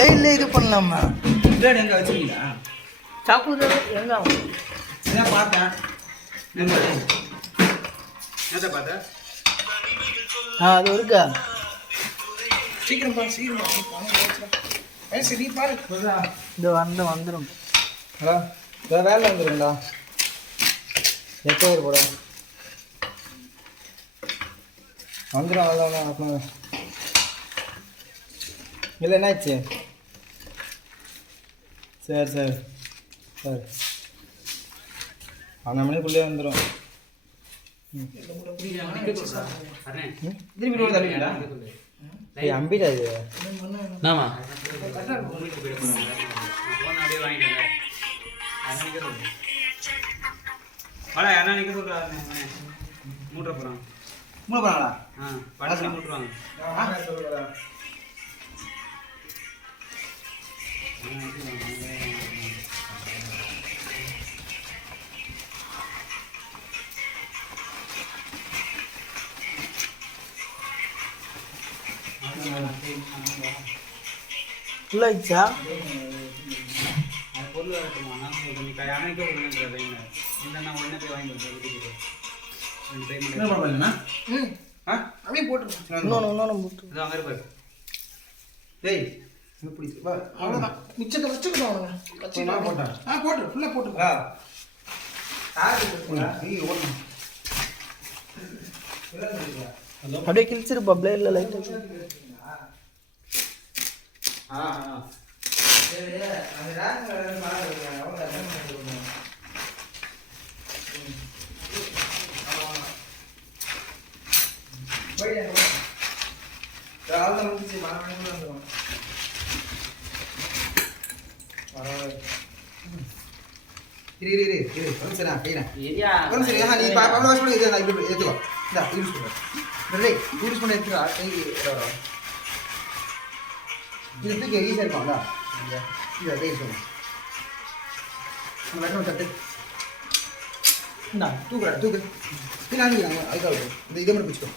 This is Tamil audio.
பிளேட்ல இது பண்ணலாமா? பிளேட் எங்கே வச்சுருக்கீங்களா? சாப்பு எங்க என்ன பார்த்தேன் என்னத்தை பார்த்தேன்? அது இருக்கா? சீக்கிரம் பாரு, சீக்கிரம் சரி பாரு. இந்த வந்துடும். ஹலோ, வேலை வந்துடுங்களா? எப்போ ஒரு போட வந்துடும். அவ்வளோதான். இல்லை என்னாச்சு? சரி சரி சரி 12 மணிக்குள்ளே வந்துடும். அம்பிடா இது மூட்டை போகிறாங்களா? மூட்டுருவாங்க. ஃபுல்லாகிடுச்சா? பொருள் வரட்டுமா? நான் சொல்கிறேன், அன்னைக்கே ஒரு இல்லைன்னா உடனே போய் வாங்கி அப்படியே போட்டுருக்கேன். இன்னொன்று போட்டு அது அங்கே இருப்பாரு. டேய் அவ்வளோதான். மிச்சத்தை வச்சுக்கிட்டோம் அவனுங்க. போட்டேன் போட்டுரு, ஃபுல்லாக போட்டுருக்கா. அப்படியே கிழிச்சிருப்பா பிளேட்ல லைட்டாக. தூக்கு. அதுக்காக இதை மட்டும் பிடிச்சிக்கோ.